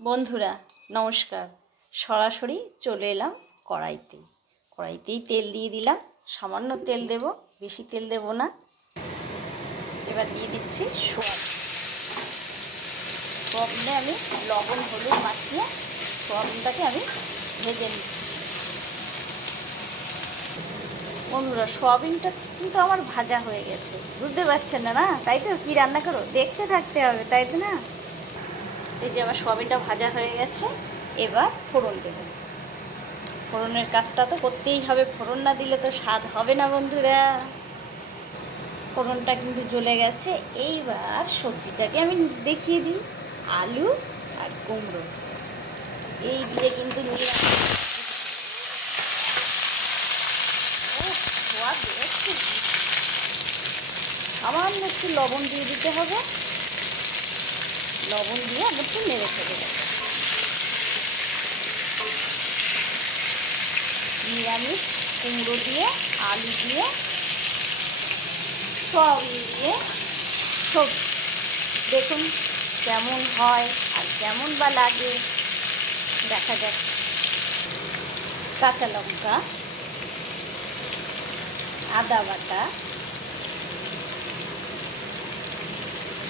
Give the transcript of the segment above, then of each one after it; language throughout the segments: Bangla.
বন্ধুরা নমস্কার। সরাসরি চলে এলাম কড়াইতেই তেল দিয়ে দিলাম। সামান্য তেল দেব, বেশি তেল দেব না। এবার দিয়ে দিচ্ছি সোয়াবিনে আমি লবণ হলুদ মাখিয়ে সোয়াবিনটাকে আমি ভেজে নিচ্ছি। বন্ধুরা সোয়াবিনটা কিন্তু আমার ভাজা হয়ে গেছে, বুঝতে পারছেন না? তাই তো, কি রান্না করো দেখতে থাকতে হবে, তাই তো না? এই যে আমার সোয়াবিনটা ভাজা হয়ে গেছে। এবার ফোড়ন দেব। ফোড়নের কাজটা তো করতেই হবে, ফোড়ন না দিলে তো স্বাদ হবে না বন্ধুরা। ফোড়নটা কিন্তু জ্বলে গেছে। এইবার সবজিটাকে আমি দেখিয়ে দিই, আলু আর কুমড়ো এই দিয়ে কিন্তু সামান্য একটু লবণ দিয়ে দিতে হবে। লবণ দিয়ে একটু নেড়ে ফেলে দেবো। নিরামিষ কুমড়ো দিয়ে আলু দিয়ে সয়াবিন দিয়ে সবজি, দেখুন কেমন হয় আর কেমন বা লাগে দেখা যাক। কাঁচা লঙ্কা, আদা বাটা,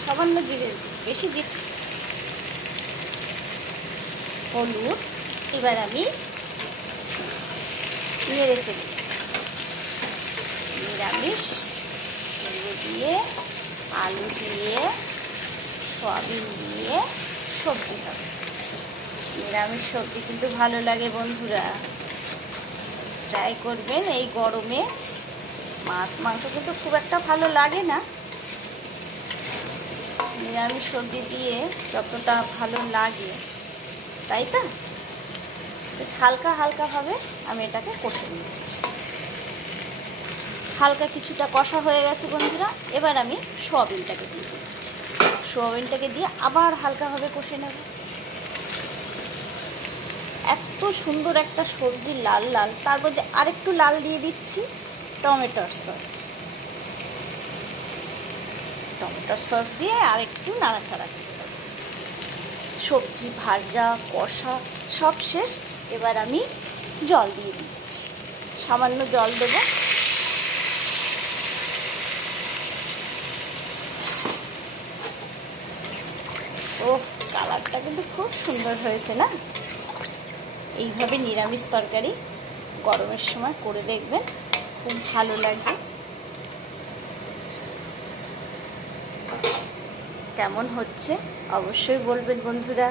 সামান্য জিরে, বেশি জিরে, হলুদ। এবার আমি নেড়ে চেড়ে নিরামিষ কুমড়ো দিয়ে আলু দিয়ে সয়াবিন দিয়ে সবজি হবে। নিরামিষ সবজি কিন্তু ভালো লাগে বন্ধুরা, ট্রাই করবেন এই গরমে। মাছ মাংস কিন্তু খুব একটা ভালো লাগে না, নিরামিষ সবজি দিয়ে যতটা ভালো লাগে, তাই তো? বেশ হালকা হালকাভাবে আমি এটাকে কষে নিচ্ছি। হালকা কিছুটা কষা হয়ে গেছে বন্ধুরা। এবার আমি সোয়াবিনটাকে দিয়ে দিচ্ছি। সোয়াবিনটাকে দিয়ে আবার হালকাভাবে কষে নেব। এত সুন্দর একটা সবজি লাল লাল, তার মধ্যে আরেকটু লাল দিয়ে দিচ্ছি টমেটোর সস। টমেটোর সস দিয়ে আরেকটু নাড়াচাড়া দিতে হবে। সবজি ভাজা কষা সব শেষ। এবার আমি জল দিয়ে দিচ্ছি, সামান্য জল দেব। ও কালারটা কিন্তু খুব সুন্দর হয়েছে না? এইভাবে নিরামিষ তরকারি গরমের সময় করে দেখবেন, খুব ভালো লাগবে। কেমন হচ্ছে অবশ্যই বলবেন বন্ধুরা।